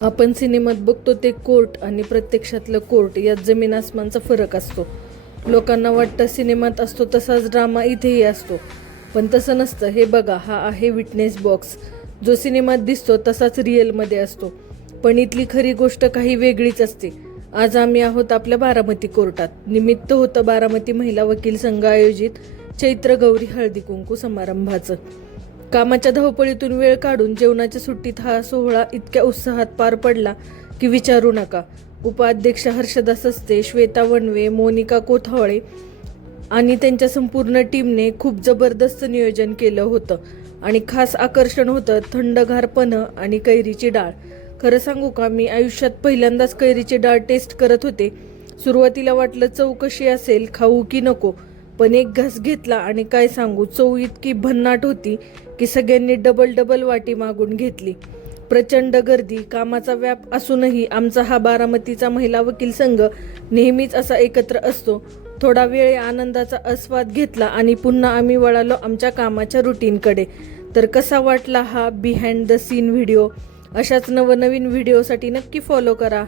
आपण सिनेमात बघतो ते कोर्ट आणि प्रत्यक्षातलं कोर्ट यात जमीन आसमानचा फरक असतो. लोकांना वाटतं सिनेमात असतो तसाच ड्रामा इथेही असतो, पण तसं नसतं. हे बघा, हा आहे विटनेस बॉक्स. जो सिनेमात दिसतो तसाच रिअलमध्ये असतो, पण इथली खरी गोष्ट काही वेगळीच असते. आज आम्ही आहोत आपल्या बारामती कोर्टात. निमित्त होतं बारामती महिला वकील संघ आयोजित चैत्र गौरी हळदी कुंकू समारंभाचं. कामाच्या धावपळीतून वेळ काढून जेवणाच्या सुट्टीत हा सोहळा इतक्या उत्साहात पार पडला की विचारू नका. उपाध्यक्ष हर्षदा सस्ते, श्वेता वणवे, मोनिका कोथावळे आणि त्यांच्या संपूर्ण टीमने खूप जबरदस्त नियोजन केलं होतं. आणि खास आकर्षण होतं थंडगार पन्ह आणि कैरीची डाळ. खरं सांगू का, मी आयुष्यात पहिल्यांदाच कैरीची डाळ टेस्ट करत होते. सुरुवातीला वाटलं चव कशी असेल, खाऊ की नको, पण एक घास घेतला आणि काय सांगू, चव इतकी भन्नाट होती की सगळ्यांनी डबल वाटी मागून घेतली. प्रचंड गर्दी, कामाचा व्याप असूनही आमचा हा बारामतीचा महिला वकील संघ नेहमीच असा एकत्र असतो. थोडा वेळ आनंदाचा आस्वाद घेतला आणि पुन्हा आम्ही वळालो आमच्या कामाच्या रुटीनकडे. तर कसा वाटला हा बिहाइंड द सीन व्हिडिओ? अशाच नवनवीन व्हिडिओसाठी नक्की फॉलो करा.